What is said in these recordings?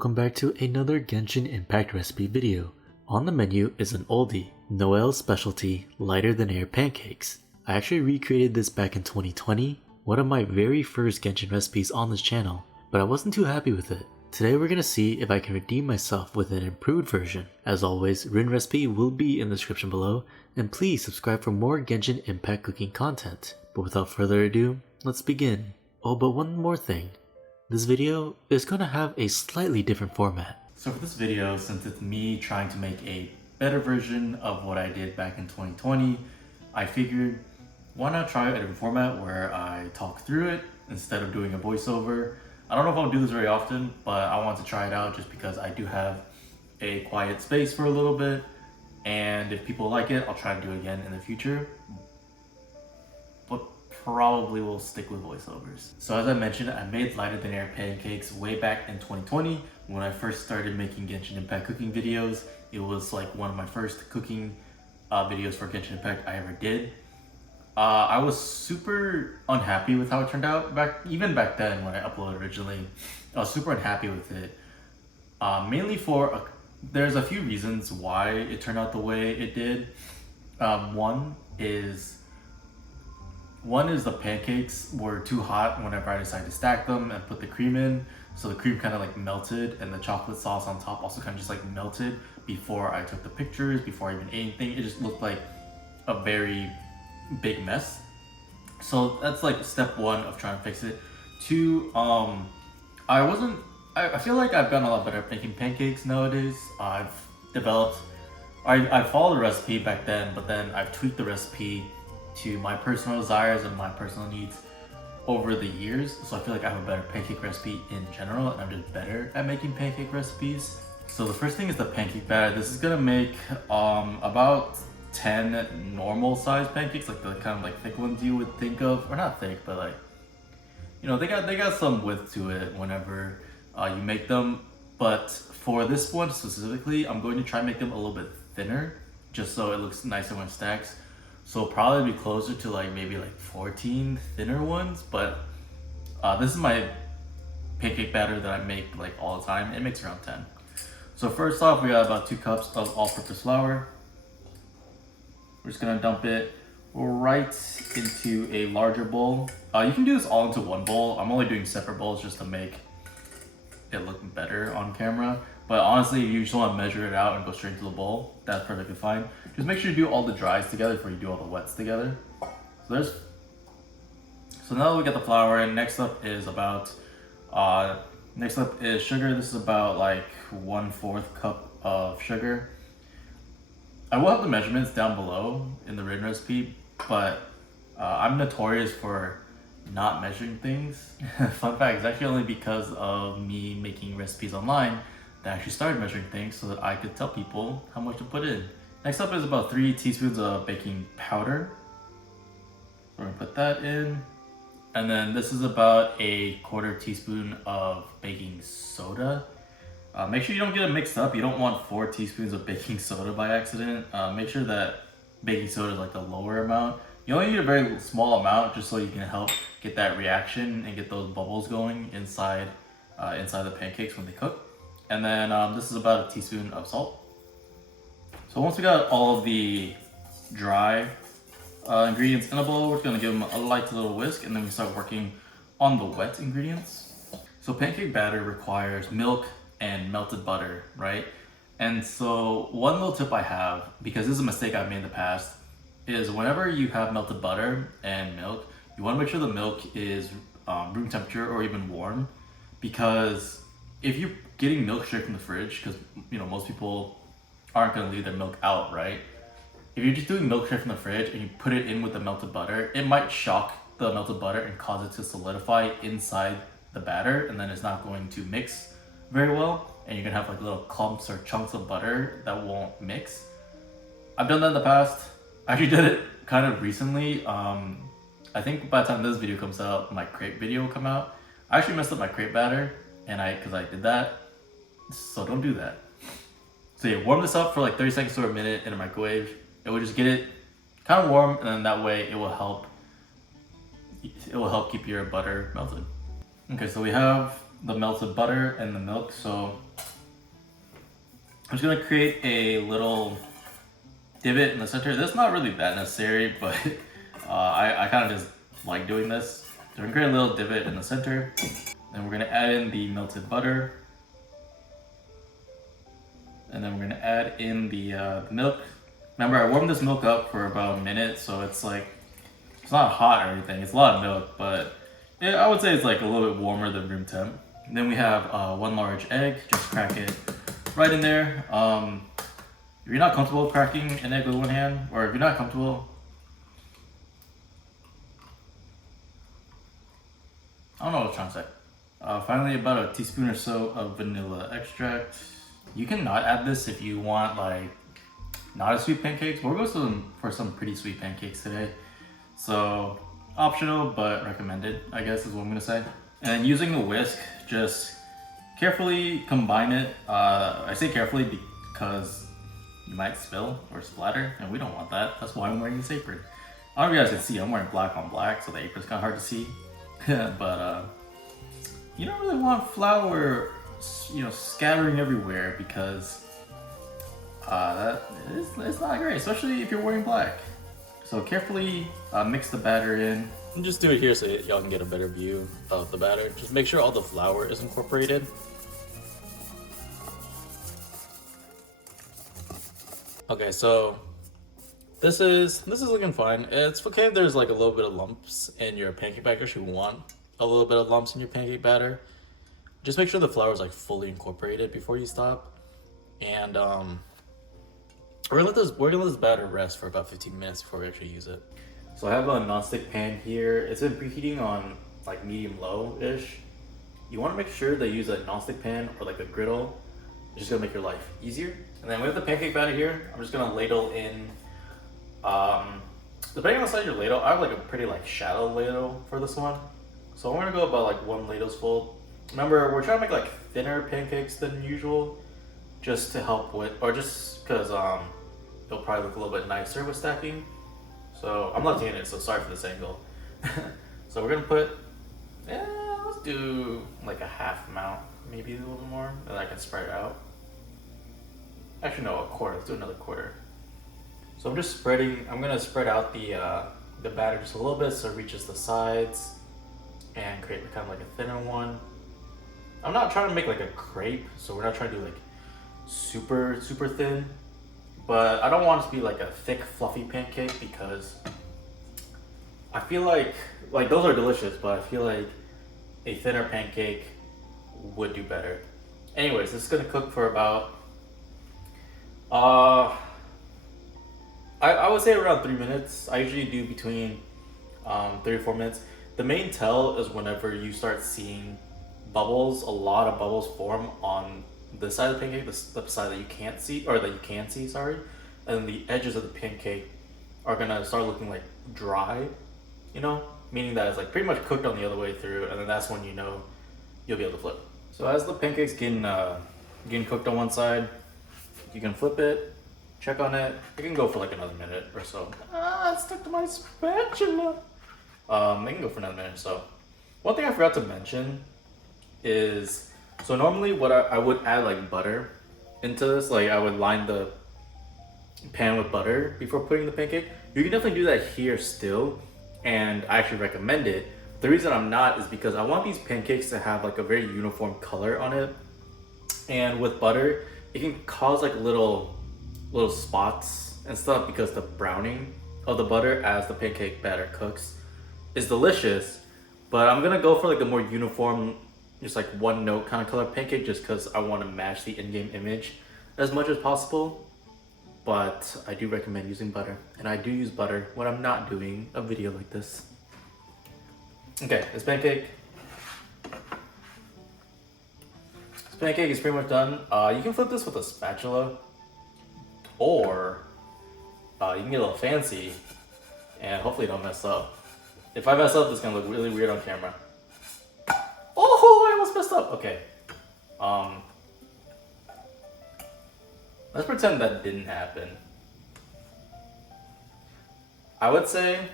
welcome back to another Genshin Impact recipe video. On the menu is an oldie, Noelle's specialty, lighter than air pancakes. I actually recreated this back in 2020, one of my very first Genshin recipes on this channel, but I wasn't too happy with it. Today we're gonna see if I can redeem myself with an improved version. As always, written recipe will be in the description below, and please subscribe for more Genshin Impact cooking content. But without further ado, let's begin. Oh, but one more thing. This video is going to have a slightly different format. So for this video, since it's me trying to make a better version of what I did back in 2020, I figured why not try a different format where I talk through it instead of doing a voiceover. I don't know if I'll do this very often, but I want to try it out just because I do have a quiet space for a little bit, and if people like it, I'll try to do it again in the future. But probably will stick with voiceovers. So as I mentioned, I made lighter than air pancakes way back in 2020 when I first started making Genshin Impact cooking videos. It was like one of my first cooking videos for Genshin Impact I ever did. I was super unhappy with how it turned out even back then when I uploaded originally. I was super unhappy with it. Mainly there's a few reasons why it turned out the way it did. One is the pancakes were too hot whenever I decided to stack them and put the cream in. So the cream kind of like melted, and the chocolate sauce on top also kind of just like melted before I took the pictures, before I even ate anything. It just looked like a very big mess. So that's like step one of trying to fix it. Two, I feel like I've gotten a lot better at making pancakes nowadays. I followed the recipe back then, but then I've tweaked the recipe to my personal desires and my personal needs over the years. So I feel like I have a better pancake recipe in general, and I'm just better at making pancake recipes. So the first thing is the pancake batter. This is gonna make about 10 normal sized pancakes, like the kind of like thick ones you would think of, or not thick, but like, you know, they got some width to it whenever you make them. But for this one specifically, I'm going to try and make them a little bit thinner, just so it looks nicer when it stacks. So probably be closer to like maybe like 14 thinner ones, but this is my pancake batter that I make like all the time. It makes around 10. So first off, we got about 2 cups of all-purpose flour. We're just gonna dump it right into a larger bowl. You can do this all into one bowl. I'm only doing separate bowls just to make it look better on camera. But honestly, if you just want to measure it out and go straight into the bowl, that's perfectly fine. Just make sure you do all the dries together before you do all the wets together. So now that we got the flour in, next up is sugar. This is about like 1/4 cup of sugar. I will have the measurements down below in the written recipe, but I'm notorious for not measuring things. Fun fact, it's actually only because of me making recipes online that I actually started measuring things so that I could tell people how much to put in. Next up is about 3 teaspoons of baking powder. We're gonna put that in. And then this is about 1/4 teaspoon of baking soda. Make sure you don't get it mixed up. You don't want 4 teaspoons of baking soda by accident. Make sure that baking soda is like the lower amount. You only need a very small amount just so you can help get that reaction and get those bubbles going inside the pancakes when they cook. And then this is about 1 teaspoon of salt. So once we got all of the dry ingredients in a bowl, we're just gonna give them a light little whisk, and then we start working on the wet ingredients. So pancake batter requires milk and melted butter, right? And so one little tip I have, because this is a mistake I've made in the past, is whenever you have melted butter and milk, you want to make sure the milk is room temperature or even warm, because if you're getting milk straight from the fridge, because you know most people aren't going to leave their milk out, right? If you're just doing milk straight from the fridge and you put it in with the melted butter, it might shock the melted butter and cause it to solidify inside the batter, and then it's not going to mix very well, and you're gonna have like little clumps or chunks of butter that won't mix. I've done that in the past. I actually did it kind of recently. I think by the time this video comes out, my crepe video will come out. I actually messed up my crepe batter, because I did that. So don't do that. So yeah, warm this up for like 30 seconds to a minute in a microwave. It will just get it kind of warm, and then that way it will help keep your butter melted. Okay, so we have the melted butter and the milk. So I'm just gonna create a little divot in the center. That's not really that necessary, but I kind of just like doing this. So we're gonna create a little divot in the center. Then we're gonna add in the melted butter. And then we're gonna add in the milk. Remember, I warmed this milk up for about a minute, so it's like, it's not hot or anything. It's a lot of milk, but yeah, I would say it's like a little bit warmer than room temp. And then we have one large egg. Just crack it right in there. If you're not comfortable cracking an egg with one hand, or if you're not comfortable, I don't know what I was trying to say. Finally, about a teaspoon or so of vanilla extract. You can not add this if you want like not as sweet pancakes, but we're going for some pretty sweet pancakes today. So optional, but recommended, I guess is what I'm gonna say. And then using the whisk, just carefully combine it. I say carefully because you might spill or splatter, and we don't want that. That's why I'm wearing this apron. I don't know if you guys can see, I'm wearing black on black, so the apron's kind of hard to see. But you don't really want flour, scattering everywhere because it's not great, especially if you're wearing black. So carefully mix the batter in. And just do it here so y'all can get a better view of the batter. Just make sure all the flour is incorporated. Okay, so this is looking fine. It's okay if there's like a little bit of lumps in your pancake batter if you want a little bit of lumps in your pancake batter. Just make sure the flour is like fully incorporated before you stop. And we're gonna let this batter rest for about 15 minutes before we actually use it. So I have a non-stick pan here. It's been preheating on like medium-low-ish. You want to make sure that you use a non-stick pan or like a griddle. It's just gonna make your life easier. And then with the pancake batter here, I'm just gonna ladle in. Depending on the size of your ladle, I have like a pretty like shallow ladle for this one. So I'm gonna go about like 1 ladle's full. Remember, we're trying to make like thinner pancakes than usual, just to help with, or just because it'll probably look a little bit nicer with stacking. So I'm left-handed, so sorry for this angle. So we're gonna put, let's do like a half amount, maybe a little bit more, and I can spread it out. Actually, no, a quarter. Let's do another quarter. So I'm gonna spread out the batter just a little bit so it reaches the sides and create kind of like a thinner one. I'm not trying to make like a crepe, so we're not trying to do like super thin, but I don't want it to be like a thick fluffy pancake because I feel like those are delicious, but I feel like a thinner pancake would do better. Anyways, this is gonna cook for about I would say around 3 minutes. I usually do between 3 or 4 minutes. The main tell is whenever you start seeing bubbles, a lot of bubbles form on this side of the pancake, the side that you can't see, or that you can see, sorry. And the edges of the pancake are gonna start looking like dry, meaning that it's like pretty much cooked on the other way through, and then that's when you know you'll be able to flip. So as the pancake's getting cooked on one side, you can flip it, check on it. It can go for like another minute or so. It's stuck to my spatula. It can go for another minute or so. One thing I forgot to mention is, so normally what I would add like butter into this, like I would line the pan with butter before putting the pancake. You can definitely do that here still, and I actually recommend it. The reason I'm not is because I want these pancakes to have like a very uniform color on it, and with butter it can cause like little spots and stuff because the browning of the butter as the pancake batter cooks is delicious. But I'm gonna go for like a more uniform, just like one note kind of color pancake, just because I want to match the in-game image as much as possible. But I do recommend using butter, and I do use butter when I'm not doing a video like this. Okay, this pancake is pretty much done. You can flip this with a spatula, or you can get a little fancy and hopefully don't mess up. If I mess up, this is gonna look really weird on camera. Oh, I almost messed up. Okay. Let's pretend that didn't happen. I would say,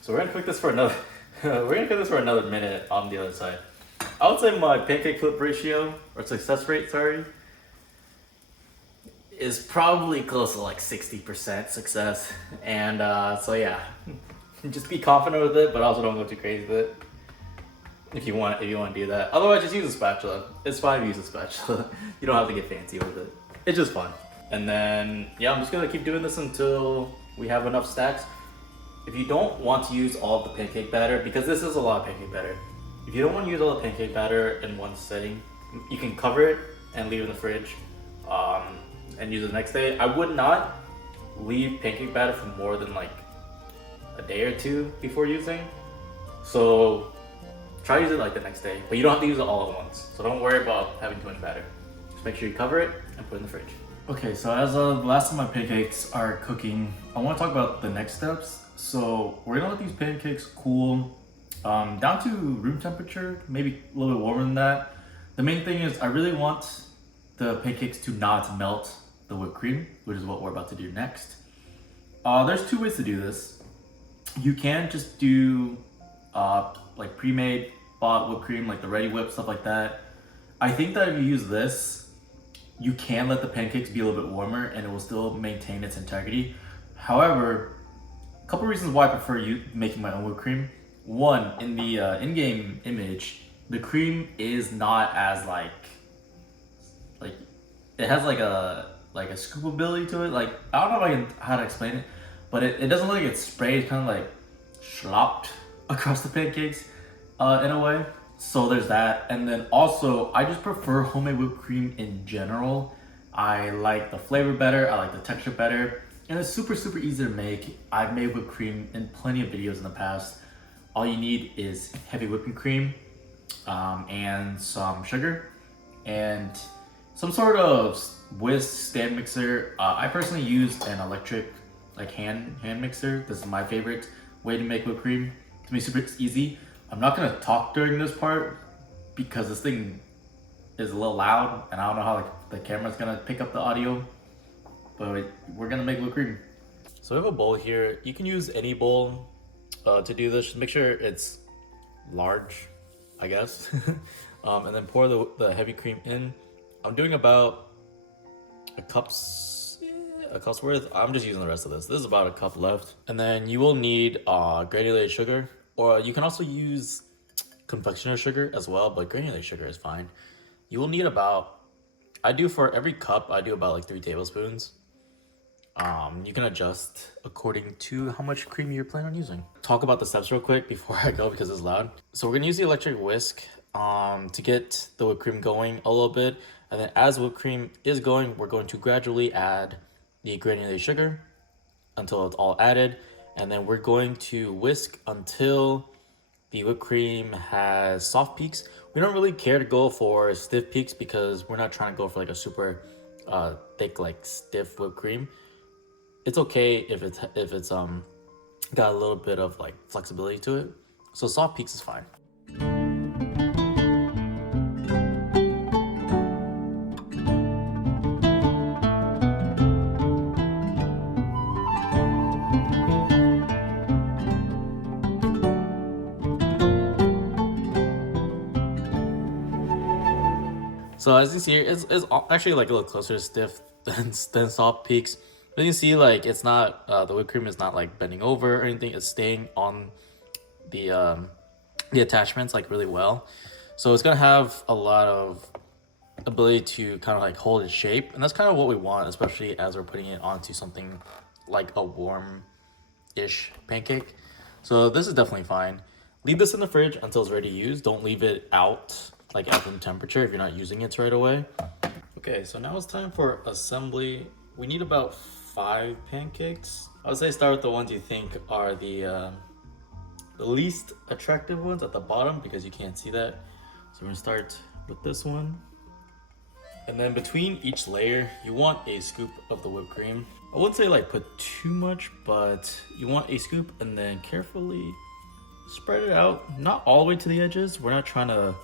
so we're gonna cook this for another We're gonna cook this for another minute on the other side. I would say my pancake flip ratio, or success rate, sorry, is probably close to like 60% success. And so yeah, just be confident with it, but also don't go too crazy with it. If you want to do that. Otherwise, just use a spatula. It's fine to use a spatula. You don't have to get fancy with it. It's just fun. And then, yeah, I'm just gonna keep doing this until we have enough stacks. If you don't want to use all of the pancake batter, because this is a lot of pancake batter, if you don't want to use all the pancake batter in one setting, you can cover it and leave it in the fridge and use it the next day. I would not leave pancake batter for more than like a day or two before using. So try to use it like the next day, but you don't have to use it all at once. So don't worry about having too much batter. Just make sure you cover it and put it in the fridge. Okay, so as the last of my pancakes are cooking, I want to talk about the next steps. So we're gonna let these pancakes cool down to room temperature, maybe a little bit warmer than that. The main thing is I really want the pancakes to not melt the whipped cream, which is what we're about to do next. There's two ways to do this. You can just do like pre-made bought whipped cream, like the ready whip, stuff like that. I think that if you use this, you can let the pancakes be a little bit warmer and it will still maintain its integrity. However, a couple reasons why I prefer making my own whipped cream. One, in the in-game image, the cream is not as like it has like a scoopability to it. Like, I don't know how to explain it, but it doesn't look like it's sprayed. It's kind of like slopped across the pancakes in a way. So there's that. And then also, I just prefer homemade whipped cream in general. I like the flavor better, I like the texture better, and it's super easy to make. I've made whipped cream in plenty of videos in the past. All you need is heavy whipping cream and some sugar and some sort of whisk stand mixer. I personally use an electric hand mixer. This is my favorite way to make whipped cream. To me, super easy. I'm not gonna talk during this part because this thing is a little loud and I don't know how the camera's gonna pick up the audio, but we're gonna make whipped cream. So I have a bowl here. You can use any bowl to do this. Just make sure it's large, I guess. And then pour the heavy cream in. I'm doing about a cup's worth. I'm just using the rest of this. This is about a cup left. And then you will need granulated sugar, or you can also use confectioner sugar as well, but granulated sugar is fine. You will need about, for every cup, I do about like 3 tablespoons. You can adjust according to how much cream you're planning on using. Talk about the steps real quick before I go because it's loud. So we're gonna use the electric whisk to get the whipped cream going a little bit. And then as whipped cream is going, we're going to gradually add the granulated sugar until it's all added. And then we're going to whisk until the whipped cream has soft peaks. We don't really care to go for stiff peaks because we're not trying to go for like a super thick, like stiff whipped cream. It's okay if it's got a little bit of like flexibility to it. So soft peaks is fine. So as you see here, it's actually like a little closer to stiff than soft peaks. But you can see like it's not, the whipped cream is not like bending over or anything. It's staying on the attachments like really well. So it's gonna have a lot of ability to kind of like hold its shape. And that's kind of what we want, especially as we're putting it onto something like a warm-ish pancake. So this is definitely fine. Leave this in the fridge until it's ready to use. Don't leave it out like at room temperature if you're not using it right away. Okay, so now it's time for assembly. We need about 5 pancakes. I would say start with the ones you think are the least attractive ones at the bottom because you can't see that. So we're gonna start with this one. And then between each layer, you want a scoop of the whipped cream. I wouldn't say like put too much, but you want a scoop and then carefully spread it out. Not all the way to the edges. We're not trying to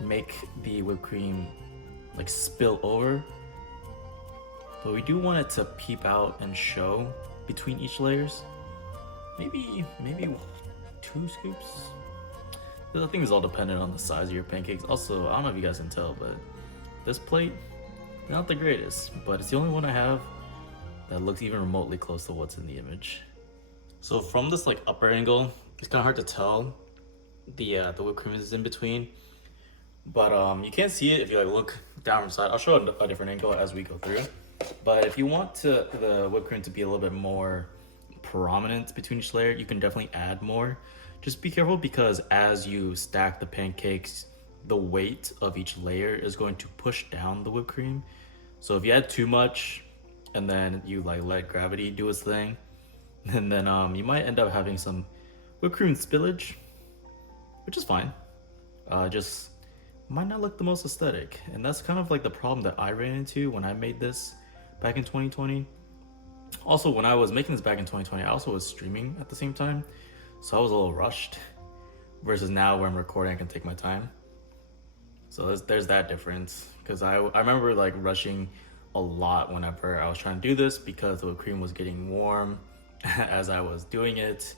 make the whipped cream like spill over, but we do want it to peep out and show between each layers. Maybe two scoops. I think it's all dependent on the size of your pancakes. Also, I don't know if you guys can tell, but this plate, not the greatest, but it's the only one I have that looks even remotely close to what's in the image. So from this like upper angle, it's kind of hard to tell the whipped cream is in between, but you can't see it if you like look down from the side. I'll show a different angle as we go through. But if you want the whipped cream to be a little bit more prominent between each layer, you can definitely add more. Just be careful because as you stack the pancakes, the weight of each layer is going to push down the whipped cream. So if you add too much and then you like let gravity do its thing, and then you might end up having some whipped cream spillage, which is fine. Just might not look the most aesthetic. And that's kind of like the problem that I ran into when I made this back in 2020. Also, when I was making this back in 2020, I also was streaming at the same time. So I was a little rushed versus now where I'm recording, I can take my time. So there's that difference. Because I remember like rushing a lot whenever I was trying to do this because the whipped cream was getting warm as I was doing it.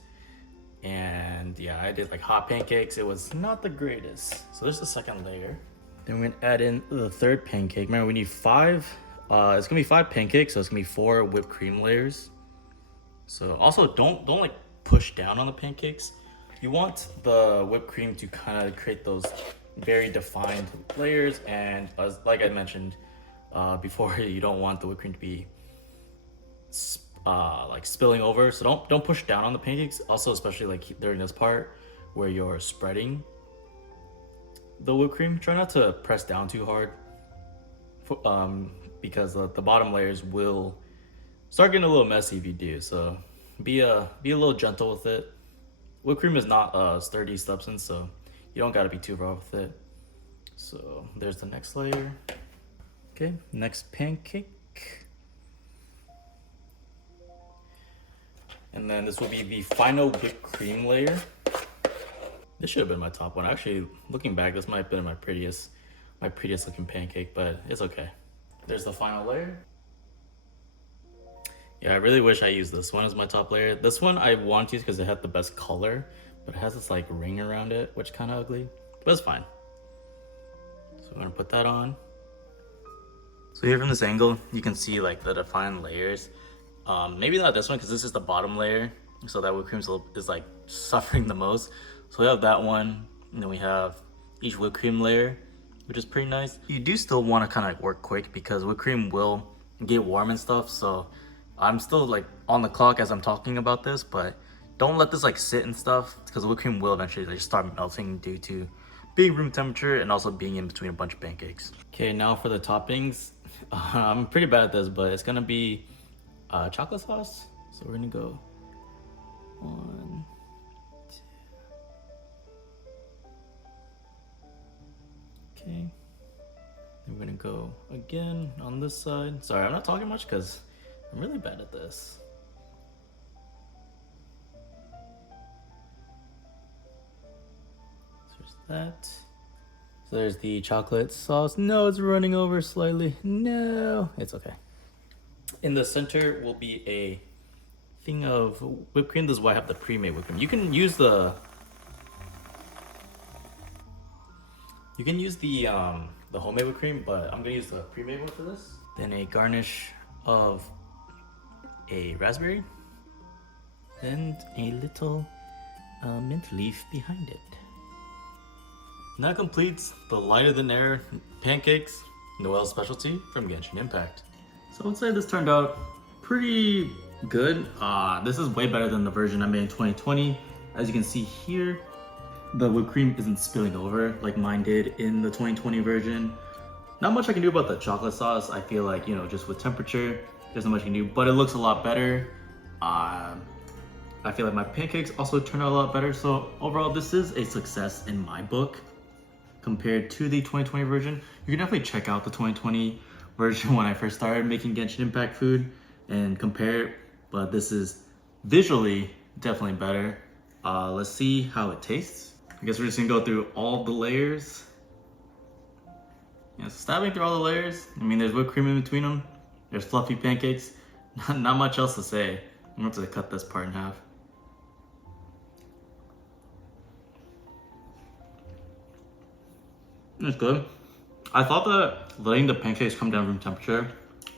And yeah, I did like hot pancakes. It was not the greatest. So there's the second layer. Then we're gonna add in the third pancake. Remember, we need 5. It's gonna be 5 pancakes, so it's gonna be 4 whipped cream layers. So also don't like push down on the pancakes. You want the whipped cream to kind of create those very defined layers, and as like I mentioned before, you don't want the whipped cream to be like spilling over. So don't push down on the pancakes. Also, especially like during this part where you're spreading the whipped cream, try not to press down too hard, because the bottom layers will start getting a little messy if you do. So be a little gentle with it. Whipped cream is not a sturdy substance, so you don't got to be too rough with it. So there's the next layer. Okay, next pancake. And then this will be the final whipped cream layer. This should have been my top one. Actually, looking back, this might have been my prettiest looking pancake, but it's okay. There's the final layer. Yeah, I really wish I used this one as my top layer. This one I want to use because it had the best color, but it has this like ring around it, which is kind of ugly, but it's fine. So we're gonna put that on. So here from this angle, you can see like the defined layers. Maybe not this one because this is the bottom layer, so that whipped cream is like suffering the most. So we have that one, and then we have each whipped cream layer, which is pretty nice. You do still want to kind of like work quick because whipped cream will get warm and stuff. So I'm still like on the clock as I'm talking about this, but don't let this like sit and stuff because whipped cream will eventually like start melting due to being room temperature and also being in between a bunch of pancakes. Okay, now for the toppings. I'm pretty bad at this, but it's gonna be chocolate sauce. So we're gonna go 1, 2. Okay. Then we're gonna go again on this side. Sorry, I'm not talking much because I'm really bad at this. So there's that. So there's the chocolate sauce. No, it's running over slightly. No, it's okay. In the center will be a thing of whipped cream. This is why I have the pre-made whipped cream. You can use the homemade whipped cream, but I'm gonna use the pre-made one for this. Then a garnish of a raspberry and a little mint leaf behind it. And that completes the lighter than air pancakes, Noelle's specialty from Genshin Impact. So I would say this turned out pretty good. This is way better than the version I made in 2020. As you can see here, the whipped cream isn't spilling over like mine did in the 2020 version. Not much I can do about the chocolate sauce. I feel like, you know, just with temperature, there's not much you can do, but it looks a lot better. I feel like my pancakes also turned out a lot better. So overall, this is a success in my book compared to the 2020 version. You can definitely check out the 2020 version when I first started making Genshin Impact food and compare it, but this is visually definitely better. Let's see how it tastes. I guess we're just gonna go through all the layers. Yeah, stabbing through all the layers. I mean, there's whipped cream in between them. There's fluffy pancakes. Not much else to say. I'm going to cut this part in half. It's good. I thought that letting the pancakes come down room temperature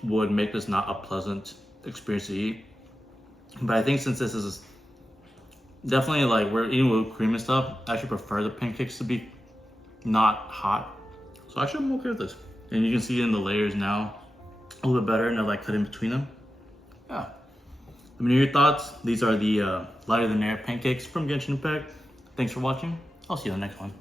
would make this not a pleasant experience to eat. But I think since this is definitely like we're eating whipped cream and stuff, I actually prefer the pancakes to be not hot. So actually I'm okay with this. And you can see in the layers now a little bit better and I like cut in between them. Yeah. Let me know your thoughts. These are the lighter than air pancakes from Genshin Impact. Thanks for watching. I'll see you in the next one.